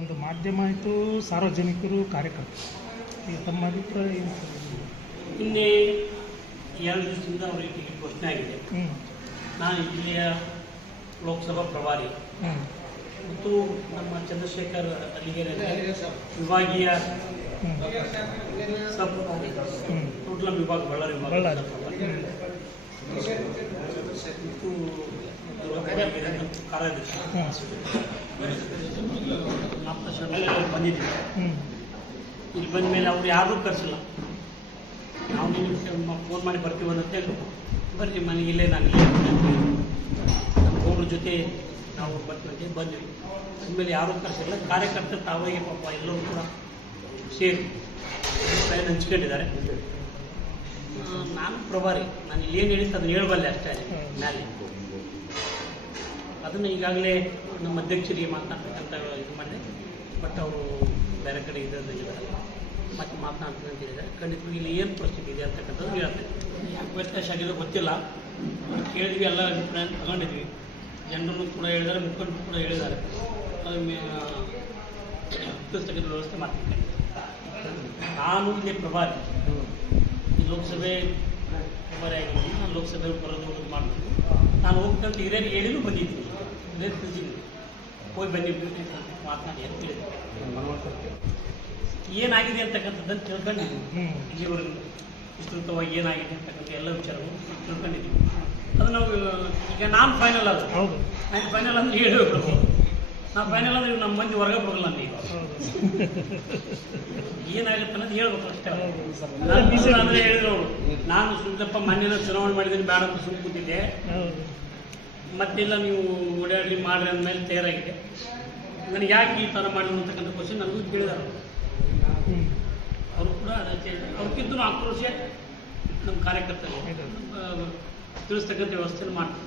ಒಂದು ಮಾಧ್ಯಮ ಆಯಿತು ಸಾರ್ವಜನಿಕರು ಕಾರ್ಯಕರ್ತರು. ಈಗ ತಮ್ಮ ಅಭಿಪ್ರಾಯ ಏನು ಸರ್? ನಿನ್ನೆ ಎರಡು ದಿವಸದಿಂದ ಅವರಿಗೆ ಟಿಕೆಟ್ ಘೋಷಣೆ ಆಗಿದೆ. ಹ್ಞೂ ನಾನು ಇಲ್ಲಿಯ ಲೋಕಸಭಾ ಪ್ರಭಾರಿ. ಹ್ಞೂ ಮತ್ತು ನಮ್ಮ ಚಂದ್ರಶೇಖರ್ ಅಲ್ಲಿಗೆ ವಿಭಾಗೀಯ ಸಹಪ್ರಭಾರಿ. ಹ್ಞೂ ಟೋಟಲ್ ವಿಭಾಗ ಬಳ್ಳಾರಿ ವಿಭಾಗ. ಬಳ್ಳಾರಿ. ನಾಲ್ಕು ಶರ್ಮಲ್ಲಿ ಬಂದಿದ್ದೀವಿ ಇಲ್ಲಿ ಬಂದ ಮೇಲೆ ಅವ್ರು ಯಾರೂ ಕರೆಸಿಲ್ಲ. ನಾವು ನಿಮಗೆ ಫೋನ್ ಮಾಡಿ ಬರ್ತೀವಿ ಹೇಳಿ. ಬರ್ರಿ ಮನೆಗೆ ಇಲ್ಲೇ ನಾನು. ನಮ್ಮ ಜೊತೆ ನಾವು ಬರ್ತೀವಿ ಬಂದ್ವಿ. ಅಂದಮೇಲೆ ಯಾರೂ ಕರೆಸಿಲ್ಲ. ಕಾರ್ಯಕರ್ತರು ತಾವೇ ಪಾಪ ಎಲ್ಲರೂ ಕೂಡ ಸೇರಿ ಅಭಿಪ್ರಾಯ ಹಂಚ್ಕೊಂಡಿದ್ದಾರೆ ನಾನು ಪ್ರಭಾರಿ. ನಾನು ಏನು ಹೇಳಿದ್ದು ಅದನ್ನು ಹೇಳಬಲ್ಲೆ ಅಷ್ಟೇ ಮೇಲೆ ಅದನ್ನು ಈಗಾಗಲೇ ನಮ್ಮ ಅಧ್ಯಕ್ಷರಿಗೆ ಮಾತನಾಡ್ಬೇಕಂತ ಇದು ಮಾಡಿದೆ ಬಟ್ ಅವರು ಬೇರೆ ಕಡೆ ಇದ್ದಾರೆ ಮತ್ತೆ ಮಾತನಾಡ್ತೀನಿ ಅಂತ ಹೇಳಿದ್ದಾರೆ. ಖಂಡಿತವಾಗಿ ಇಲ್ಲಿ ಏನು ಪರಿಸ್ಥಿತಿ ಇದೆ ಅಂತಕ್ಕಂಥದ್ದು ಹೇಳ್ತೇನೆ ವ್ಯತ್ಯಾಸ ಆಗಿದೆ ಗೊತ್ತಿಲ್ಲ. ಕೇಳಿದ್ವಿ, ಎಲ್ಲ ಅಭಿಪ್ರಾಯ ತಗೊಂಡಿದ್ವಿ. ಜನರನ್ನು ಕೂಡ ಹೇಳಿದ್ದಾರೆ, ಮುಖಂಡರು ಕೂಡ ಹೇಳಿದ್ದಾರೆ. ತಿಳಿಸ್ತಕ್ಕಂಥ ವ್ಯವಸ್ಥೆ ಮಾಡ್ತೀನಿ ನಾನು ಇಲ್ಲಿ ಪ್ರಭಾರಿ. ಲೋಕಸಭೆ ಪ್ರಭಾರಿ ಆಗಿದ್ದೀನಿ ನಾನು ಲೋಕಸಭೆ ಬರೋದು ಹೋಗೋದು ಮಾಡ್ತೀನಿ ನಾನು ಹೋಗ್ತಂತ ಹಿರಿಯರಿಗೆ ಹೇಳಿನೂ ಬಂದಿದ್ದೀನಿ ಹಿರಿಯರು ತಿಳಿಸಿದ್ದೀನಿ ಹೋಗಿ ಬಂದಿದ್ದೀನಿ ಮಾತನಾಡಿ ಅಂತ ಹೇಳಿದೆ ಏನಾಗಿದೆ ಅಂತಕ್ಕಂಥದ್ದನ್ನು ತಿಳ್ಕೊಂಡಿದ್ದೀನಿ. ಇಲ್ಲಿವರೆಗೂ ವಿಸ್ತೃತವಾಗಿ ಏನಾಗಿದೆ ಅಂತಕ್ಕಂಥ ಎಲ್ಲ ವಿಚಾರಗಳು ತಿಳ್ಕೊಂಡಿದ್ದೀವಿ ಅದು ನಾವು ಈಗ ನಾನು ಫೈನಲ್ ಅದು ನಾನು ಫೈನಲ್ ಅಂದ್ರೆ ಹೇಳಬೇಕು ನಾವು ಫೈನಲ್ ಅಂದ್ರೆ ನಮ್ಮ ಮಂದಿ ಹೊರಗೆ ಬರಲ್ಲ ನೀವು ಏನಾಗುತ್ತೆ ಅನ್ನೋದು ಹೇಳ್ಬೇಕು ಅಷ್ಟೇ. ನಾನು ಬಿಸಿ ಅಂದ್ರೆ ಹೇಳಿದ್ರು. ನಾನು ಸುಮ್ಮಪ್ಪ ಮಣ್ಣಿನ ಚುನಾವಣೆ ಮಾಡಿದ್ದೀನಿ, ಬೇಡ ಅಂತ ಸುಮ್ಮನೆ ಕೂತಿದ್ದೆ. ಮತ್ತೆಲ್ಲ ನೀವು ಓಡಾಡಲಿ, ಮಾಡ್ರಿ ಅಂದಮೇಲೆ ತಯಾರಾಗಿದೆ. ನನಗೆ ಯಾಕೆ ಈ ಥರ ಮಾಡಿದ್ರು ಅಂತಕ್ಕಂಥ ಕ್ವಶನ್ ನನಗೂ ಕೇಳಿದಾರ ಅವರು. ಕೂಡ ಅವ್ರಿಗಿಂತ ಆಕ್ರೋಶ ನಮ್ಮ ಕಾರ್ಯಕರ್ತರು ತಿಳಿಸ್ತಕ್ಕಂಥ ವ್ಯವಸ್ಥೆಯನ್ನು ಮಾಡ್ತಾರೆ.